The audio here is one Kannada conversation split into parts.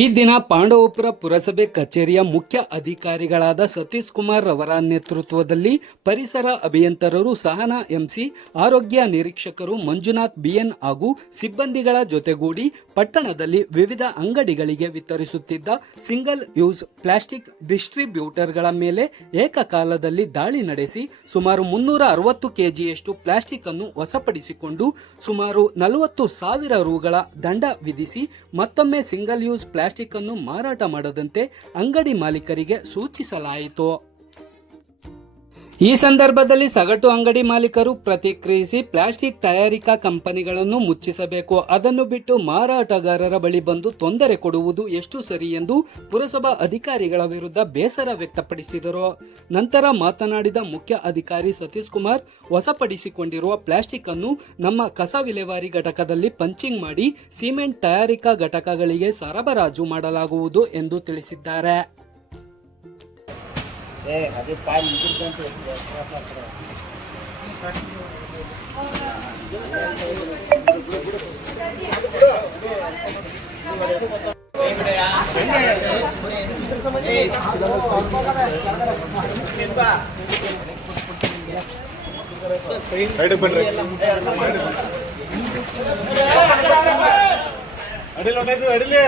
ಈ ದಿನ ಪಾಂಡವಪುರ ಪುರಸಭೆ ಕಚೇರಿಯ ಮುಖ್ಯ ಅಧಿಕಾರಿಗಳಾದ ಸತೀಶ್ ಕುಮಾರ್ ಅವರ ನೇತೃತ್ವದಲ್ಲಿ ಪರಿಸರ ಅಭಿಯಂತರರು, ಸಹನಾ ಎಂಸಿ, ಆರೋಗ್ಯ ನಿರೀಕ್ಷಕರು ಮಂಜುನಾಥ್ ಬಿಎನ್ ಹಾಗೂ ಸಿಬ್ಬಂದಿಗಳ ಜೊತೆಗೂಡಿ ಪಟ್ಟಣದಲ್ಲಿ ವಿವಿಧ ಅಂಗಡಿಗಳಿಗೆ ವಿತರಿಸುತ್ತಿದ್ದ ಸಿಂಗಲ್ ಯೂಸ್ ಪ್ಲಾಸ್ಟಿಕ್ ಡಿಸ್ಟ್ರಿಬ್ಯೂಟರ್ಗಳ ಮೇಲೆ ಏಕಕಾಲದಲ್ಲಿ ದಾಳಿ ನಡೆಸಿ ಸುಮಾರು 360 ಕೆಜಿಯಷ್ಟು ಪ್ಲಾಸ್ಟಿಕ್ ಅನ್ನು ವಶಪಡಿಸಿಕೊಂಡು ಸುಮಾರು 40,000 ರೂಗಳ ದಂಡ ವಿಧಿಸಿ ಮತ್ತೊಮ್ಮೆ ಸಿಂಗಲ್ ಯೂಸ್ ಪ್ಲಾಸ್ಟಿಕ್ ಅನ್ನು ಮಾರಾಟ ಮಾಡದಂತೆ ಅಂಗಡಿ ಮಾಲೀಕರಿಗೆ ಸೂಚಿಸಲಾಯಿತು. ಈ ಸಂದರ್ಭದಲ್ಲಿ ಸಗಟು ಅಂಗಡಿ ಮಾಲೀಕರು ಪ್ರತಿಕ್ರಿಯಿಸಿ, ಪ್ಲಾಸ್ಟಿಕ್ ತಯಾರಿಕಾ ಕಂಪನಿಗಳನ್ನು ಮುಚ್ಚಿಸಬೇಕು, ಅದನ್ನು ಬಿಟ್ಟು ಮಾರಾಟಗಾರರ ಬಳಿ ಬಂದು ತೊಂದರೆ ಕೊಡುವುದು ಎಷ್ಟು ಸರಿ ಎಂದು ಪುರಸಭಾ ಅಧಿಕಾರಿಗಳ ವಿರುದ್ಧ ಬೇಸರ ವ್ಯಕ್ತಪಡಿಸಿದರು. ನಂತರ ಮಾತನಾಡಿದ ಮುಖ್ಯ ಅಧಿಕಾರಿ ಸತೀಶ್ ಕುಮಾರ್, ವಶಪಡಿಸಿಕೊಂಡಿರುವ ಪ್ಲಾಸ್ಟಿಕ್ ಅನ್ನು ನಮ್ಮ ಕಸ ವಿಲೇವಾರಿ ಘಟಕದಲ್ಲಿ ಪಂಚಿಂಗ್ ಮಾಡಿ ಸಿಮೆಂಟ್ ತಯಾರಿಕಾ ಘಟಕಗಳಿಗೆ ಸರಬರಾಜು ಮಾಡಲಾಗುವುದು ಎಂದು ತಿಳಿಸಿದ್ದಾರೆ. ಸೈಡ್ ಬನ್ರಿ. ಅಡಿಲ್ ಹೊಂಟಾಯ್ತು, ಅಡಿಲಿ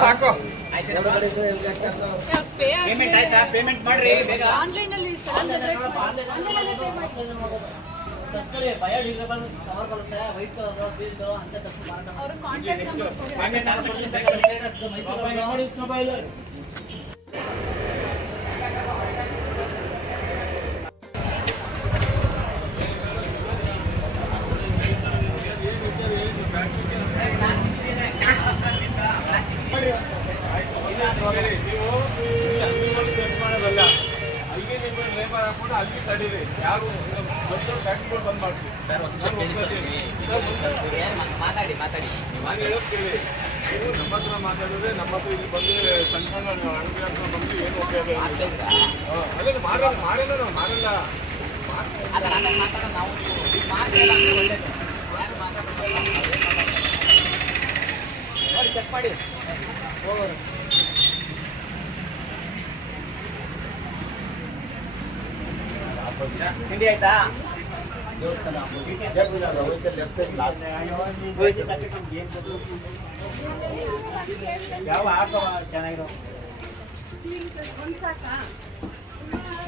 ಸಾಕು. ಪೇಮೆಂಟ್ ಆಯ್ತಾ? ಪೇಮೆಂಟ್ ಮಾಡ್ರಿ ಬೇಗ. ಆನ್ಲೈನ್ ಅಲ್ಲಿ ಬಯೋಡಿಗ್ರೇಡಬಲ್ ಕವರ್ ಬರುತ್ತೆ, ವೈಟ್ ಕವರ್, ಸೀಲ್ಡ್ ಅಂತ ಅವರು ಕಾಂಟ್ಯಾಕ್ಟ್ ನಂಬರ್ ಮಾಡೋದಲ್ಲ, ಅಲ್ಲಿಗೆ ನಿಮ್ಮ ಲೇಬರ್ ಹಾಕೊಂಡು ಅಲ್ಲಿಗೆ ತಡೀರಿ. ಯಾರು ಫ್ಯಾಕ್ಟ್ರಿಗಳು ಬಂದ್ ಮಾಡ್ತೀವಿ. ನಾನು ಹೇಳೋಗ್ತೀವಿ, ನೀವು ನಮ್ಮ ಹತ್ರ ಮಾತಾಡಿದ್ರೆ ನಮ್ಮ ಹತ್ರ ಇಲ್ಲಿ ಬಂದು ಸಣ್ಣ ಸಣ್ಣ ಅಡುಗೆ ಹತ್ರ ಬಂದು ಏನು ಉಪಯೋಗ ಅದೇ ಮಾಡಿಲ್ಲ ನಾವು ಮಾಡಲ್ಲ. ನೋಡಿ ಚೆಕ್ ಮಾಡಿ ಹೋಗೋರು. ತಿಂಡಿ ಆಯ್ತಾ? ಯಾವ ಆಟ ಚೆನ್ನಾಗಿರೋ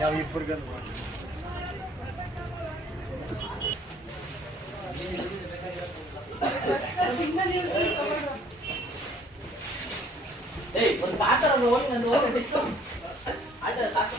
ಯಾವ ಇಬ್ಬರಿಗೆ ಒಂದು ಕಾತರ ಹೋಗಿ ನಂದು ಹೋಗಿ ಆಟ ಕಾತರ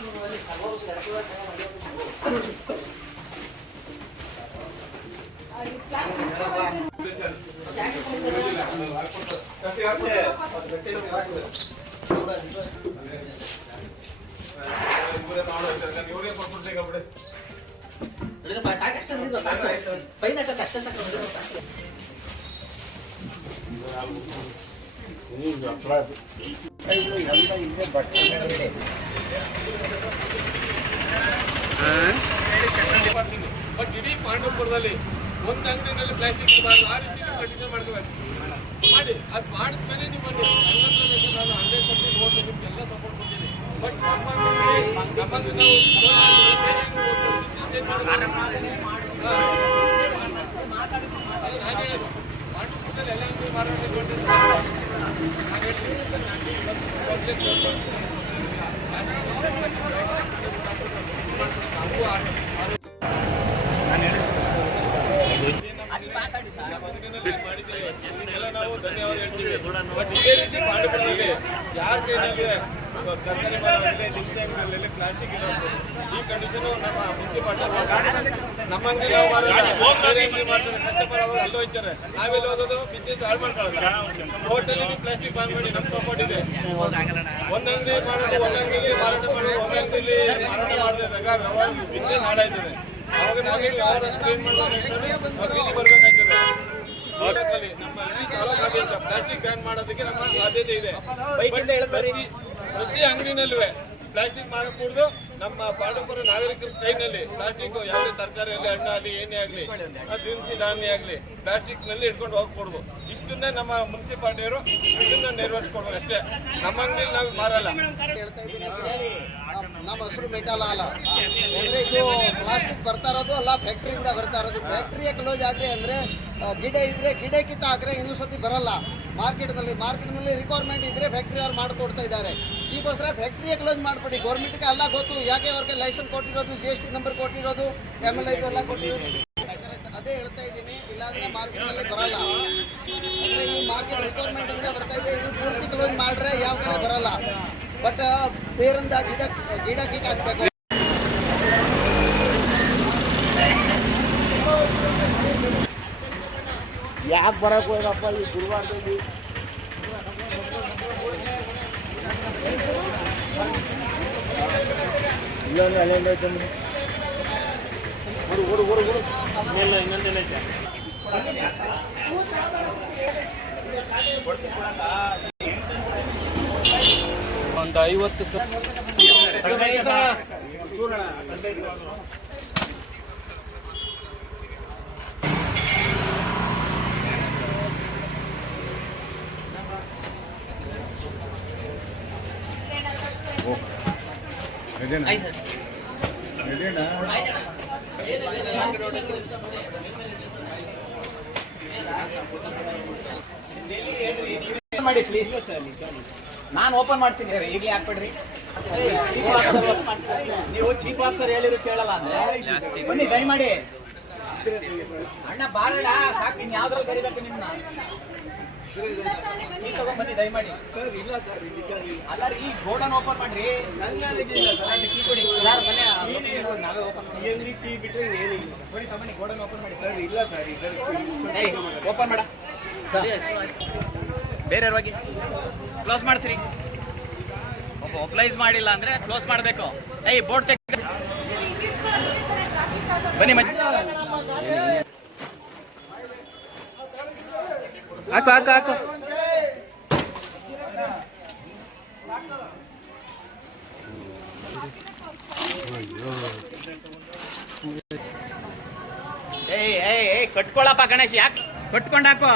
ಬಟ್ ಇಡೀ ಪಾಂಡವಪುರದಲ್ಲಿ ಒಂದು ಅಂಗಡಿನಲ್ಲಿ ಪ್ಲಾಸ್ಟಿಕ್ ಬಾರ್ದು ಆ ರೀತಿ ಕಂಟಿನ್ಯೂ ಮಾಡ್ಕೋಬೇಕು ಮಾಡಿ. ಅದು ಮಾಡಿದ್ಮೇಲೆ ನಿಮ್ಮಲ್ಲಿ 100% ಓಟ್ ನಿಮ್ಗೆಲ್ಲ ಸಪೋರ್ಟ್ ಕೊಡ್ತೀನಿ. ಬಟ್ ನಮ್ಮಲ್ಲಿ ನಾನು ಹೇಳೋದು ಪಾಂಡವಪುರದಲ್ಲಿ ಎಲ್ಲ ಅಂಗಡಿ ಮಾರಾಟ ನಮ್ಮ ಅಂಗಡಿನಲ್ಲಿ ಮಾಡಿದ್ದೀವಿ, ಇದಕ್ಕೆಲ್ಲ ನಾವು ಧನ್ಯವಾದ ಹೇಳ್ತೀವಿ. ಬಟ್ ಇದೇ ರೀತಿ ಪಾಂಡವಪುರದಲ್ಲಿ ಯಾರ ಕೈನಲ್ಲಿ ತರಕಾರಿ ಮಾರಾಟದಲ್ಲಿ ದಿನಸಿ ಅಂಗಡಿಗಳಲ್ಲಿ ಪ್ಲಾಸ್ಟಿಕ್ ಇರೋದು ಈ ಕಂಡೀಷನ್ ನಮ್ಮ ಮುನ್ಸಿಪಾಲಿಟಿ ನಮ್ಮ ಅಂಗಡಿ ನಾವು ಮಾರಲ್ಲ, ಬೇರೆ ಅಂಗಡಿ ಮಾಡ್ತಾರೆ, ಕಸ್ಟಮರ್ ಅವಾಗ ಅಲ್ಲಿ ಹೋಗ್ತಾರೆ, ನಾವೆಲ್ಲಿ ಹೋಗೋದು ಬಿಸ್ನೆಸ್ ಹಾಳು ಮಾಡ್ಕೊಳ್ಳೋದು. ಹೋಟೆಲ್ ಪ್ಲಾಸ್ಟಿಕ್ ಬಾನ್ ಮಾಡಿ ನಮ್ಮ ಸಪೋರ್ಟ್ ಇದೆ. ಒಂದ್ ಅಂಗಡಿ ಮಾಡೋದು, ಒಂದ್ ಅಂಗಡಿಯಲ್ಲಿ ಮಾರಾಟ ಮಾಡೋದು, ಒಂದ್ ಅಂಗಡಿಯಲ್ಲಿ ಮಾರಾಟ ಮಾಡಿದಾಗ ವ್ಯವಹಾರ ಬಿಸ್ನೆಸ್ ಹಾಳಾಯ್ತದೆ. ಅವಾಗ ನಾವೇನು ವ್ಯವಹಾರ ಏನ್ ಮಾಡೋದು ಬರ್ಬೇಕಾಗ್ತದೆ. ಹೋಟೆಲ್ ನಮ್ಮ ಪ್ಲಾಸ್ಟಿಕ್ ಬ್ಯಾನ್ ಮಾಡೋದಕ್ಕೆ ನಮ್ಮ ಸಾಧ್ಯತೆ ಇದೆ. ಪ್ರತಿ ಅಂಗಡಿನಲ್ಲೂ ಪ್ಲಾಸ್ಟಿಕ್ ಮಾರಕೂಡ್ದು. ನಮ್ಮ ಪಾಂಡವಪುರ ನಾಗರಿಕರ ಕೈನಲ್ಲಿ ಪ್ಲಾಸ್ಟಿಕ್ ಯಾವುದೇ ತರಕಾರಿಯಲ್ಲಿ ಹಣ್ಣಾಗಲಿ ಏನೇ ಆಗಲಿ ದಿನಸಿ ಧಾನ್ಯ ಆಗಲಿ ಪ್ಲಾಸ್ಟಿಕ್ ನಲ್ಲಿ ಇಟ್ಕೊಂಡು ಹೋಗ್ಕೊಡ್ದು. ಇಷ್ಟನ್ನೇ ನಮ್ಮ ಮುನ್ಸಿಪಾಲಿಟಿಯವರು ಇದನ್ನ ನೆರವೇರಿಸ್ಕೊಡ್ಬೇಕು ಅಷ್ಟೇ. ನಮ್ಮ ಅಂಗಡಿಯಲ್ಲಿ ನಾವು ಮಾರಲ್ಲ. ಹೇಳ್ತಾ ಇದ್ದೀನಿ, ನಮ್ಮ ಹೆಸರು ಮೆಟಲ್ ಅಲ್ಲ ಅಂದರೆ ಇದು ಪ್ಲಾಸ್ಟಿಕ್ ಬರ್ತಾ ಇರೋದು ಅಲ್ಲ, ಫ್ಯಾಕ್ಟ್ರಿಯಿಂದ ಬರ್ತಾ ಇರೋದು. ಫ್ಯಾಕ್ಟ್ರಿಯ ಕ್ಲೋಸ್ ಆದರೆ ಅಂದರೆ ಗಿಡ ಇದ್ರೆ ಗಿಡ ಕಿತ್ತ ಹಾಕ್ರೆ ಇನ್ನೂ ಸತಿ ಬರಲ್ಲ. ಮಾರ್ಕೆಟ್ನಲ್ಲಿ ರಿಕ್ವೈರ್ಮೆಂಟ್ ಇದ್ರೆ ಫ್ಯಾಕ್ಟ್ರಿ ಅವ್ರು ಮಾಡಿಕೊಡ್ತಾ ಇದ್ದಾರೆ. ಈಗೋಸ್ಕರ ಫ್ಯಾಕ್ಟ್ರಿಯ ಕ್ಲೋಸ್ ಮಾಡಿಬಿಡಿ. ಗೌರ್ಮೆಂಟ್ಗೆ ಎಲ್ಲ ಗೊತ್ತು ಯಾಕೆ ಅವ್ರಿಗೆ ಲೈಸೆನ್ಸ್ ಕೊಟ್ಟಿರೋದು, GST ನಂಬರ್ ಕೊಟ್ಟಿರೋದು, ML ಇದೆಲ್ಲ ಕೊಟ್ಟಿರೋದು. ಅದೇ ಹೇಳ್ತಾ ಇದ್ದೀನಿ, ಇಲ್ಲಾಂದರೆ ಮಾರ್ಕೆಟ್ನಲ್ಲಿ ಬರಲ್ಲ. ಅಂದರೆ ಈ ಮಾರ್ಕೆಟ್ ರಿಕ್ವೈರ್ಮೆಂಟಿಂದ ಬರ್ತಾ ಇದೆ. ಇದು ಪೂರ್ತಿ ಕ್ಲೋಸ್ ಮಾಡಿದ್ರೆ ಯಾವ ಕಡೆ ಬರಲ್ಲ. ಬಟ್ ಬೇರಿಂದ ಗಿಡ ಕೀಟ ಹಾಕ್ಬೇಕು. ಯಾಕೆ ಬರಕ್ಕೆ ಹೋಗಪ್ಪ ಈ ಗುರುವಾರದಲ್ಲಿ? ಇಲ್ಲೊಂದು ಅಲ್ಲಿಂದ ಐತಂದ್ರೆ ಇನ್ನೊಂದೇನೈತೆ. ಒಂದು 50 ಮಾಡಿ ಪ್ಲೀಸ್. ನಾನು ಓಪನ್ ಮಾಡ್ತೀನಿ, ಈಗಲೇ ಹಾಕ್ಬಿಡ್ರಿ. ನೀವು ಚೀಫ್ ಆಫೀಸರ್ ಹೇಳಿದ್ರು ಕೇಳಲ್ಲ ಅಂದ್ರೆ ಬನ್ನಿ ದಯಮಾಡಿ. ಅಣ್ಣ ಬಾರಲ್ಲ ಸಾಕು, ಇನ್ ಯಾವ್ದ್ರಲ್ಲಿ ಕರಿಬೇಕು ನಿಮ್ನ? ಈಗ ತಗೊಂಡ್ಬನ್ನಿ ದಯಮಾಡಿ. ಅಲ್ಲ ರೀ, ಈ ಗೋಡನ್ ಓಪನ್ ಮಾಡ್ರಿ. ತಗೊಂಡಿ ಗೋಡನ್ ಓಪನ್ ಮಾಡಿ. ಓಪನ್ ಮಾಡ, ಬೇರೆ ಹೋಗಿ ಕ್ಲೋಸ್ ಮಾಡಿಸ್ರಿ. ಒಬ್ಬ ಒಬ್ಲೈಸ್ ಮಾಡಿಲ್ಲ ಅಂದ್ರೆ ಕ್ಲೋಸ್ ಮಾಡಬೇಕು. ಬೋರ್ಡ್ ತೆಗ್ದು ಬನ್ನಿ. ಹಾಕು ಹಾಕು ಹಾಕು. ಕಟ್ಕೊಳಪ್ಪ ಗಣೇಶ್, ಯಾಕೆ ಕಟ್ಕೊಂಡು ಹಾಕು.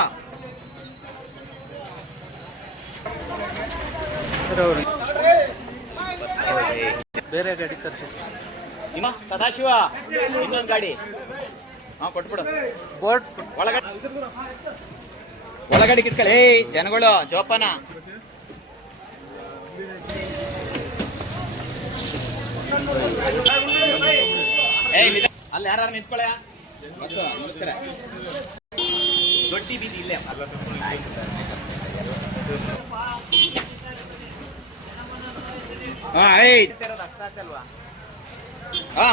ಬೇರೆ ಗಾಡಿ ತರಿಸಿ. ನಿಮ್ಮ ಸದಾಶಿವ ಇನ್ನೊಂದು ಗಾಡಿ ಕೊಟ್ಬಿಡು. ಬೋರ್ಡ್ ಒಳಗಡೆ ಕಿತ್ಕೊಳ್ಳಿ. ಜನಗಳು ಜೋಪಾನ. ಅಲ್ಲಿ ಯಾರು ನಿಂತ್ಕೊಳ್ಳ. ಬಸ್ಸು ನಮಸ್ಕಾರ. ದೊಡ್ಡ ಬೀದಿ ಇಲ್ಲೇ.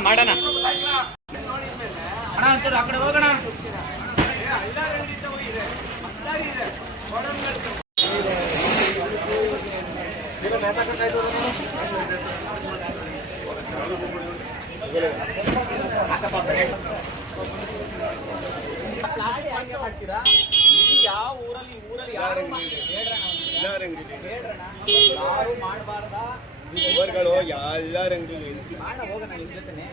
ಮಾಡೋಣ ಅಣ್ಣ ಅಂತದ್ದು ಆ ಕಡೆ ಹೋಗೋಣ. ಮಾಡ್ತೀರಾ? ಯಾವ ಊರಲ್ಲಿ ಯಾರು ಮಾಡಬಾರ್ದ? ಎಲ್ಲಾರಂಗಿ ಮಾಡ ಹೋಗೋಣ ನಿಮ್ಮ ಜೊತೆನೆ.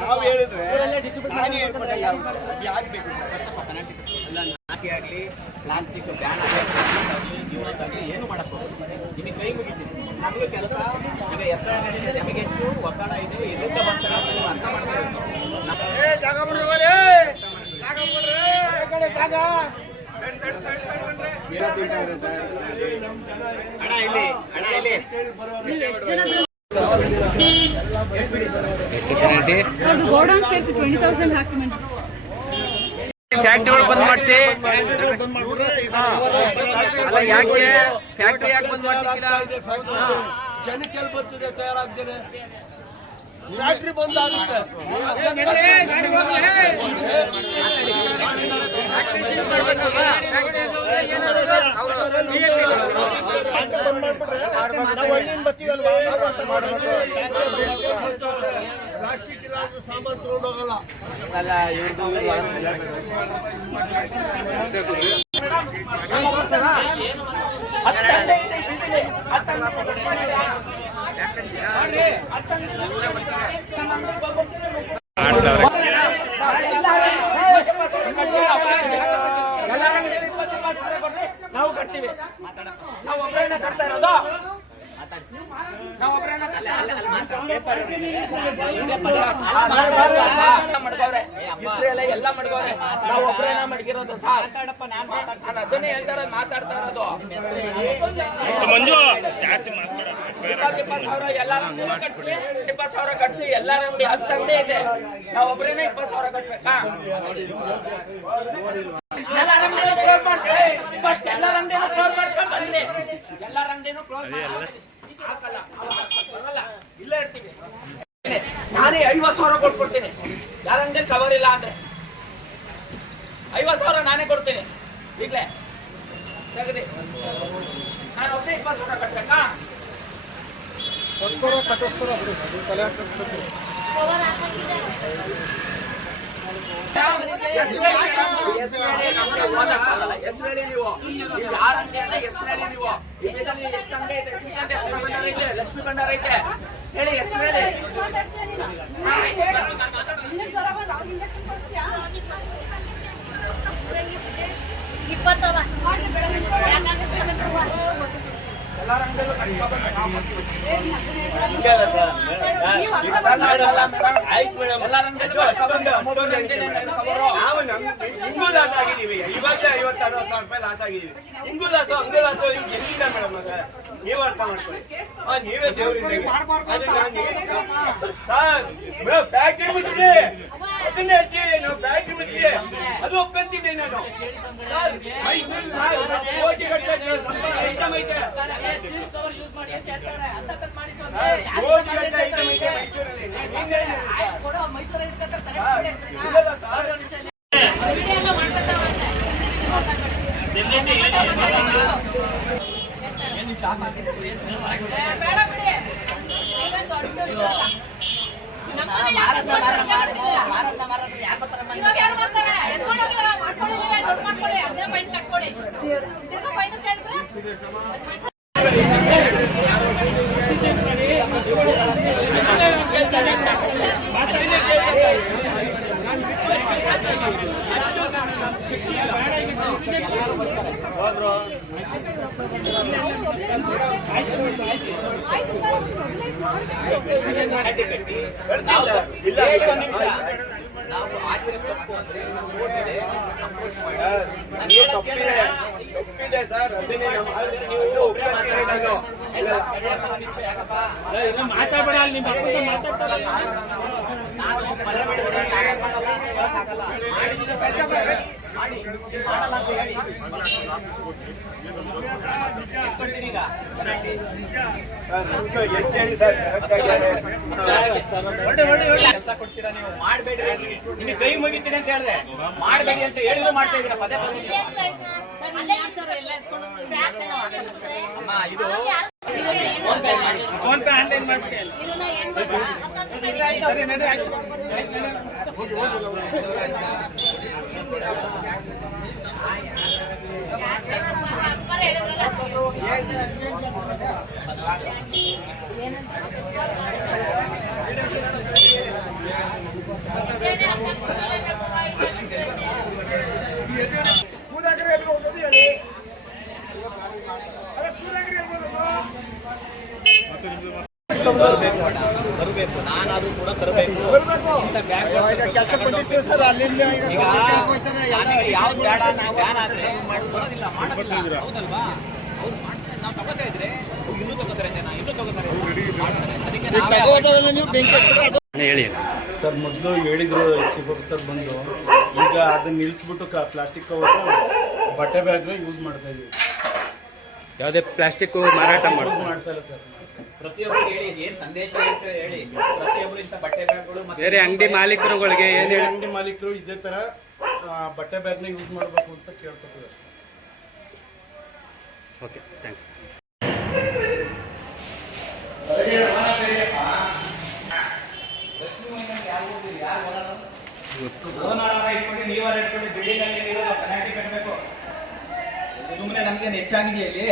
ನಾವು ಹೇಳಿದ್ರೆ ನಾಟಿ ಆಗಲಿ ಪ್ಲಾಸ್ಟಿಕ್ ಬ್ಯಾನ್ ಆಗಲಿ ಜೀವನದಾಗಲಿ ಏನು ಮಾಡಬಹುದು. ನಿಮಗೆ ಕೈ ಮುಗಿತೀನಿ. ನಮಗೆ ಕೆಲಸ ಈಗ SIR ನಡೀತಿದೆ. ನಿಮಗೆ ಎಷ್ಟು ಒತ್ತಡ ಇದೆ, ಎಲ್ಲಿಂದ ಬರ್ತಾರೆ ಅಂತ ನೀವು ಅರ್ಥ ಮಾಡಬೇಕು. ಅಣ್ಣ ಇಲ್ಲಿ ಅವ್ರದ್ದು ಗೋಡೌನ್ ಸೇರಿಸಿ 20,000 ಹಾಕಿ ಮೇಡಮ್. ಫ್ಯಾಕ್ಟ್ರಿಗಳು ಬಂದ್ ಮಾಡಿಸಿ. ಅಲ್ಲ ಯಾಕೆ ಫ್ಯಾಕ್ಟ್ರಿ ಯಾಕೆ ಬಂದ್ ಮಾಡಿಸಿಲ್ಲ? ಜನಕ್ಕೆ ಬರ್ತದೆ ತಯಾರಾಗ್ತದೆ ಫ್ಯಾಕ್ಟ್ರಿ ಬಂದ್ ಆಗುತ್ತೆ. ಪ್ಲಾಸ್ಟಿಕ್ ಸಾಮಾನು ತಗೊಂಡೋಗಲ್ಲ. ನಾವು ಕಟ್ತೀವಿ. ನಾವು ಒಬ್ಬರನ್ನ ಕಟ್ತಾ ಇರೋದು. ನಾವು ಒಬ್ಬರನ್ನ ಮಡ್ಗವ್ರೆ, ಇಸ್ರೇಲ್ ಎಲ್ಲ ಮಡ್ಗವ್ರೆ. ನಾವು ಒಬ್ಬರನ್ನ ಮಡ್ಗಿರೋದು ಸರ್. ನಾನು ಅದನ್ನೇ ಹೇಳ್ತಾ ಇರೋದು, ಮಾತಾಡ್ತಾ ಇರೋದು. ಮಂಜು 20,000 ಎಲ್ಲಾರ ಅಂಗಡಿನೂ ಕಟ್ಸಿ, 20,000 ಕಟ್ಸಿ. ಎಲ್ಲಾರ ಅಂಗಡಿ 10 ಅಂಗಡಿ ಇದೆ. ನಾವು ಒಬ್ಬರೇನೆ 20,000 ಕಟ್ಬೇಕಾ? ಎಲ್ಲಾರ ಅಂಗಡಿನೂ ಕ್ಲೋಸ್ ಮಾಡಿಸಿ. ಫಸ್ಟ್ ಎಲ್ಲಾರ ಅಂಗಡಿನೂ ಕ್ಲೋಸ್ ಮಾಡಿಸ್ಕೊಂಡು ಬನ್ನಿ. ಎಲ್ಲಾರ ಅಂಗಡಿನೂ ಕ್ಲೋಸ್ ಮಾಡಿ ಹಾಕಲ್ಲ, ಬರಲ್ಲ, ಇಲ್ಲೇ ಇರ್ತೀವಿ. ನಾನೇ 50,000 ಕೊಟ್ಬಿಡ್ತೀನಿ. ಯಾರ ಅಂಗಡಿ ಕವರ್ ಇಲ್ಲ ಅಂದ್ರೆ 50,000 ನಾನೇ ಕೊಡ್ತೀನಿ. ಈಗಲೇ ತೆಗದಿ. ನಾನು ಒಬ್ಬನೇ 20,000 ಕಟ್ಬೇಕಾ? ಲಕ್ಷ್ಮೀ ಭಂಡಾರ ಐತೆ ಹೇಳಿ, ಎಷ್ಟು ಹೇಳಿ. ಹಿಂಗೂ ಲಾಸ್ ಆಗಿದೀವಿ. ಇವಾಗಲೇ 50,000-60,000 ರೂಪಾಯಿ ಲಾಸ್ ಆಗಿದೀವಿ. ಹಿಂಗೂ ಲಾಸು ಹಂಗೂ ಲಾಸು ಎಲ್ಲಿಂದ ಮೇಡಮ್? ನೀವು ಅರ್ಥ ಮಾಡ್ಕೊಳ್ಳಿ. ನೀವೇ ದೇವರಿಂದ ಫ್ಯಾಕ್ಟ್ರಿ ಮುಚ್ಚಿದೆ, ಅದನ್ನ ಹೇಳ್ತೀವಿ ನಾವು. ಫ್ಯಾಕ್ಟ್ರಿ ಮುಚ್ಚಿದೆ, ಅದು ಒಪ್ಕೊಂತೀನಿ ನಾನು. ಕೋಟಿ ಗಟ್ಟಲೆ ಐಟಮ್ ಐತೆ, ಕೋಟಿ ಗಟ್ಟಲೆ ಐಟಮ್ ಐತೆ ನಾವು ಆಗಿರೋ ತಪ್ಪು ಅಂದ್ರೆ ತಪ್ಪಿದೆ ಸರ್. ಮಾತಾಡಬೇಡ. ಕೆಲಸ ಕೊಡ್ತೀರಾ ನೀವು? ಮಾಡಬೇಡ್ರಿ, ನಿಮಗೆ ಕೈ ಮುಗಿತೀನಿ ಅಂತ ಹೇಳಿದೆ. ಮಾಡಬೇಡಿ ಅಂತ ಹೇಳಿದ್ರು ಮಾಡ್ತಾ ಇದ್ದೀರಾ ಪದೇ ಪದೇ. ಅಮ್ಮ ಇದು ಫೋನ್ ಪೇ ಆನ್ಲೈನ್ ಮಾಡ್ಬಿಟ್ಟು ಸರಿ ನಡ್ರಿ. ಆಯ್ತು ಬರಬೇಕು, ನಾನಾದ್ರೂ ಕೂಡ ತರಬೇಕು. ಕೆಲಸ ಬಂದಿರ್ತೀವಿ ಸರ್. ಅಲ್ಲಿಂದ ಈಗ ಯಾವ್ದು ಬೇಡ ನಾವು ಬ್ಯಾನ್ ಆದ್ರೆ ಬರೋದಿಲ್ಲ, ಮಾಡೋದಿಲ್ಲ. ಹೌದಲ್ವಾ? ಅವ್ರು ಮಾಡ್ತಾರೆ, ನಾವು ತಗೋತಾ ಇದ್ರೆ ಇನ್ನೂ ತಗೋತಾರೆ ಜನ, ಇನ್ನೂ ತಗೋತಾರೆ, ಮಾಡ್ತಾರೆ. ಅದಕ್ಕೆ ನಾವೇ ಹೇಳಿ ಸರ್ ಮೊದಲು ಹೇಳಿದ್ರು ಚೀಫ್ ಆಫೀಸರ್ ಬಂದು, ಈಗ ಅದನ್ನ ನಿಲ್ಲಿಸ್ಬಿಟ್ಟು ಪ್ಲಾಸ್ಟಿಕ್ ಕವರ್ ಬಟ್ಟೆ ಬ್ಯಾಗ್ನ ಯೂಸ್ ಮಾಡ್ತಾ ಇದೀವಿ. ಯಾವುದೇ ಪ್ಲಾಸ್ಟಿಕ್ ಮಾರಾಟ ಯೂಸ್ ಮಾಡ್ತಾ ಇಲ್ಲ ಸರ್. ಪ್ರತಿಯೊಬ್ಬರಿಗೆ ಹೇಳಿ, ಏನ್ ಸಂದೇಶ ಹೇಳ್ತಾರೆ ಹೇಳಿ. ಪ್ರತಿಯೊಬ್ಬರು ಇಂಥ ಬಟ್ಟೆ ಬ್ಯಾಗ್ಗಳು ಮತ್ತೆ ಬೇರೆ ಅಂಗಡಿ ಮಾಲೀಕರುಗಳಿಗೆ ಏನು ಹೇಳಿ? ಅಂಗಡಿ ಮಾಲೀಕರು ಇದೇ ತರ ಬಟ್ಟೆ ಬ್ಯಾಗ್ನ ಯೂಸ್ ಮಾಡಬೇಕು ಅಂತ ಕೇಳ್ಕೊತೀವಿ. Okay, thanks. ಇಟ್ಕೊಂಡು ನೀವಾರ ಇಟ್ಕೊಂಡು ಬಿಲ್ಡಿಂಗ್ ಅಲ್ಲಿ ನೀವು ಪೆನಾಲ್ಟಿ ಕಟ್ಟಬೇಕು. ಸುಮ್ಮನೆ ನಮ್ಗೆ ಹೆಚ್ಚಾಗಿದೆ ಇಲ್ಲಿ.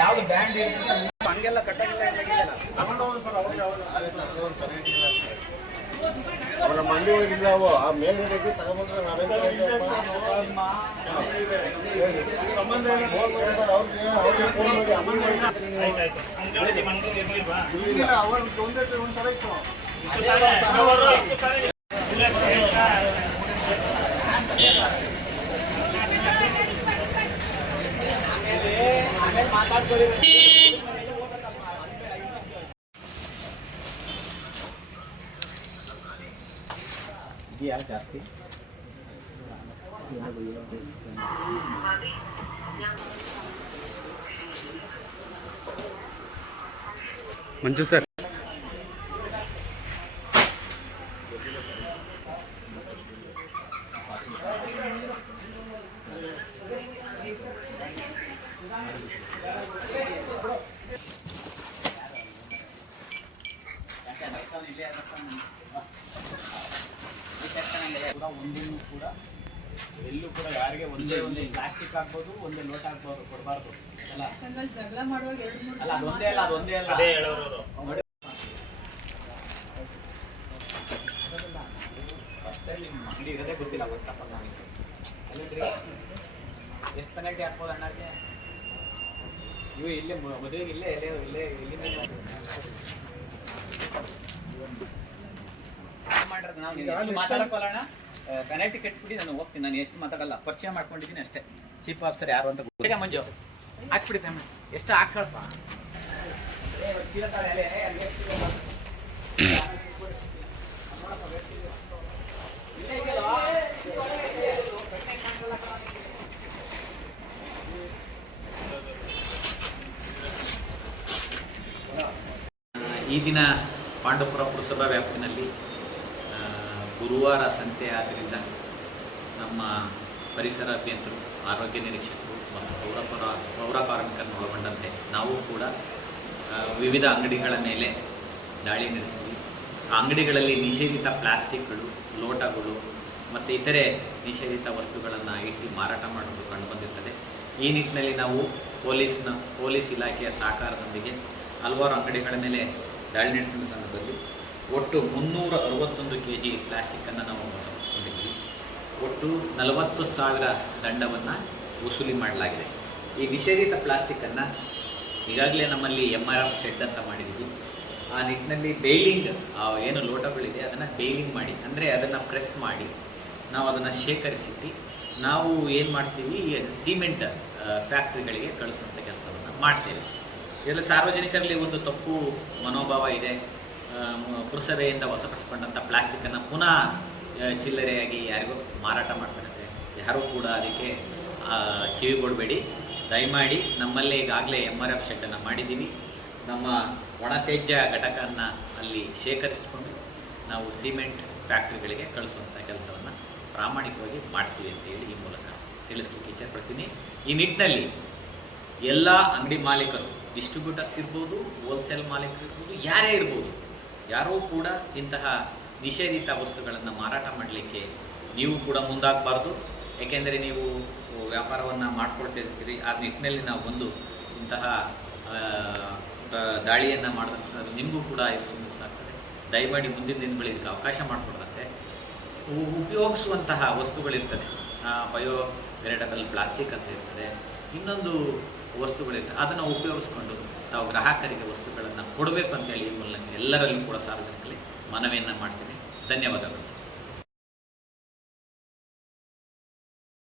ಯಾವ್ದು ಬ್ಯಾಂಡ್ ಇರುತ್ತೆ ಹಂಗೆಲ್ಲ ಕಟ್ಟಂಗಿಲ್ಲ. ಅವರ ಮಂಡಿ ಒಳಗಿಲ್ಲ ಅವು ಆ ಮೇಲ್ಗಡೆಗೆ ತಗೊಂಡ್ರೆ ನಾವೇನು ಸಂಬಂಧ ಅವ್ರಿಗೆ ಅವ್ರ ಒಂದ್ಸಲ ಇತ್ತು. ಜಾಸ್ತಿ ಮಂಜು ಸರ್, ಒಂದನ್ನು ಕೂಡ ಎಲ್ಲೂ ಕೂಡ ಯಾರಿಗೆ ಒಂದೇ ಪ್ಲಾಸ್ಟಿಕ್ ಹಾಕ್ಬೋದು, ಒಂದೇ ಲೋಟ ಹಾಕ್ಬೋದು, ಕೊಡಬಾರ್ದು. ಅಲ್ಲ ಅಲ್ಲ ಅದೊಂದೇ ಅಲ್ಲ, ಅದೊಂದೇ ಅಲ್ಲ. ನೋಡಿ ಫಸ್ಟಲ್ಲಿ ಅಂಗಡಿ ಇರೋದೇ ಗೊತ್ತಿಲ್ಲ. ಫಸ್ಟ್ ಆಫ್ ಆಲ್ ನಾವಿಗೆ ಅಲ್ಲಿಂದ್ರಿ ಎಷ್ಟು ಪೆನಾಲ್ಟಿ ಹಾಕ್ಬೋದು ಅಣ್ಣಗೆ? ಇವು ಇಲ್ಲೇ ಮದುವೆಗೆ ಇಲ್ಲೇ ಇಲ್ಲಿಂದ ಮಾಡಿರೋದು. ನಾವು ಎಷ್ಟು ಮಾತಾಡೋಕ್ಕಲ್ಲ ಅಣ್ಣ, ಪೆನಾಲ್ಟಿ ಕಟ್ಬಿಟ್ಟು ನಾನು ಹೋಗ್ತೀನಿ. ನಾನು ಎಷ್ಟು ಮಾತಾಡಲ್ಲ, ಪರಿಚಯ ಮಾಡ್ಕೊಂಡಿದ್ದೀನಿ ಅಷ್ಟೇ. ಚೀಫ್ ಆಫೀಸರ್ ಯಾರು ಅಂತ ಗೊತ್ತಿಲ್ಲ. ಮಂಜು ಹಾಕ್ಬಿಡಿ ಪೇಮೆಂಟ್ ಎಷ್ಟು ಹಾಕ್ಸಳಪ್ಪ. ಈ ದಿನ ಪಾಂಡವಪುರ ಪುರಸಭಾ ವ್ಯಾಪ್ತಿನಲ್ಲಿ ಗುರುವಾರ ಸಂತೆ ಆದ್ದರಿಂದ ನಮ್ಮ ಪರಿಸರ ಅಭಿಯಂತರು, ಆರೋಗ್ಯ ನಿರೀಕ್ಷಕರು ಮತ್ತು ಪೌರ ಕಾರ್ಮಿಕರನ್ನು ಒಳಗೊಂಡಂತೆ ನಾವು ಕೂಡ ವಿವಿಧ ಅಂಗಡಿಗಳ ಮೇಲೆ ದಾಳಿ ನಡೆಸಿದ್ವಿ. ಆ ಅಂಗಡಿಗಳಲ್ಲಿ ನಿಷೇಧಿತ ಪ್ಲಾಸ್ಟಿಕ್ಗಳು, ಲೋಟಗಳು ಮತ್ತು ಇತರೆ ನಿಷೇಧಿತ ವಸ್ತುಗಳನ್ನು ಇಟ್ಟು ಮಾರಾಟ ಮಾಡೋದು ಕಂಡುಬಂದಿರ್ತದೆ. ಈ ನಿಟ್ಟಿನಲ್ಲಿ ನಾವು ಪೊಲೀಸ್ ಇಲಾಖೆಯ ಸಹಕಾರದೊಂದಿಗೆ ಹಲವಾರು ಅಂಗಡಿಗಳ ಮೇಲೆ ದಾಳಿ ನಡೆಸಿದ ಸಂದರ್ಭದಲ್ಲಿ ಒಟ್ಟು 361 kg ಪ್ಲಾಸ್ಟಿಕ್ಕನ್ನು ನಾವು ವಶಪಡಿಸಿಕೊಂಡಿದ್ದೀವಿ. ಒಟ್ಟು 40,000 ದಂಡವನ್ನು ವಸೂಲಿ ಮಾಡಲಾಗಿದೆ. ಈ ನಿಷೇಧಿತ ಪ್ಲಾಸ್ಟಿಕ್ಕನ್ನು ಈಗಾಗಲೇ ನಮ್ಮಲ್ಲಿ MRF ಶೆಡ್ ಅಂತ ಮಾಡಿದ್ದೀವಿ. ಆ ನಿಟ್ಟಿನಲ್ಲಿ ಬೇಲಿಂಗ್, ಏನು ಲೋಟಗಳಿದೆ ಅದನ್ನು ಬೇಲಿಂಗ್ ಮಾಡಿ, ಅಂದರೆ ಅದನ್ನು ಪ್ರೆಸ್ ಮಾಡಿ ನಾವು ಅದನ್ನು ಶೇಖರಿಸಿಟ್ಟು ನಾವು ಏನು ಮಾಡ್ತೀವಿ, ಸಿಮೆಂಟ್ ಫ್ಯಾಕ್ಟ್ರಿಗಳಿಗೆ ಕಳಿಸುವಂಥ ಕೆಲಸವನ್ನು ಮಾಡ್ತೇವೆ. ಇದರಲ್ಲಿ ಸಾರ್ವಜನಿಕರಲ್ಲಿ ಒಂದು ತಪ್ಪು ಮನೋಭಾವ ಇದೆ. ಪುರಸಭೆಯಿಂದ ವಶಪಡಿಸಿಕೊಂಡಂಥ ಪ್ಲಾಸ್ಟಿಕ್ಕನ್ನು ಪುನಃ ಚಿಲ್ಲರೆಯಾಗಿ ಯಾರಿಗೂ ಮಾರಾಟ ಮಾಡ್ತಾರಂತೆ. ಯಾರೂ ಕೂಡ ಅದಕ್ಕೆ ಕಿವಿಗೊಡಬೇಡಿ. ದಯಮಾಡಿ ನಮ್ಮಲ್ಲೇ ಈಗಾಗಲೇ MRF ಶೆಡ್ಡನ್ನು ಮಾಡಿದ್ದೀವಿ. ನಮ್ಮ ಒಣತ್ಯಾಜ್ಯ ಘಟಕವನ್ನು ಅಲ್ಲಿ ಶೇಖರಿಸಿಕೊಂಡು ನಾವು ಸಿಮೆಂಟ್ ಫ್ಯಾಕ್ಟ್ರಿಗಳಿಗೆ ಕಳಿಸುವಂಥ ಕೆಲಸವನ್ನು ಪ್ರಾಮಾಣಿಕವಾಗಿ ಮಾಡ್ತೀವಿ ಅಂತ ಹೇಳಿ ಈ ಮೂಲಕ ತಿಳಿಸ್ಲಿಕ್ಕೆ ಇಚ್ಛೆಪಡ್ತೀನಿ. ಈ ನಿಟ್ಟಿನಲ್ಲಿ ಎಲ್ಲ ಅಂಗಡಿ ಮಾಲೀಕರು, ಡಿಸ್ಟ್ರಿಬ್ಯೂಟರ್ಸ್ ಇರ್ಬೋದು, ಹೋಲ್ಸೇಲ್ ಮಾಲೀಕರು ಇರ್ಬೋದು, ಯಾರೇ ಇರ್ಬೋದು, ಯಾರೂ ಕೂಡ ಇಂತಹ ನಿಷೇಧಿತ ವಸ್ತುಗಳನ್ನು ಮಾರಾಟ ಮಾಡಲಿಕ್ಕೆ ನೀವು ಕೂಡ ಮುಂದಾಗಬಾರ್ದು. ಏಕೆಂದರೆ ನೀವು ವ್ಯಾಪಾರವನ್ನು ಮಾಡ್ಕೊಳ್ತಿರ್ತೀರಿ. ಆ ನಿಟ್ಟಿನಲ್ಲಿ ನಾವು ಒಂದು ಇಂತಹ ದಾಳಿಯನ್ನು ಮಾಡಿದ ನಿಮಗೂ ಕೂಡ ಸಾಗ್ತದೆ. ದಯಮಾಡಿ ಮುಂದಿನ ದಿನಗಳು ಇದಕ್ಕೆ ಅವಕಾಶ ಮಾಡಿಕೊಡದಂತೆ ಉಪಯೋಗಿಸುವಂತಹ ವಸ್ತುಗಳಿರ್ತದೆ. ಬಯೋಡಿಗ್ರೇಡಬಲ್ ಪ್ಲಾಸ್ಟಿಕ್ ಅಂತ ಇರ್ತದೆ, ಇನ್ನೊಂದು ವಸ್ತುಗಳಿರ್ತದೆ. ಅದನ್ನು ಉಪಯೋಗಿಸ್ಕೊಂಡು ತಾವು ಗ್ರಾಹಕರಿಗೆ ವಸ್ತುಗಳನ್ನು ಕೊಡಬೇಕು ಅಂತೇಳಿ ಈ ಮೂಲಕ ಎಲ್ಲರಲ್ಲೂ ಕೂಡ ಸಾರ್ವಜನಿಕರಿಗೆ ಮನವಿಯನ್ನು ಮಾಡ್ತೀನಿ. ಧನ್ಯವಾದಗಳು.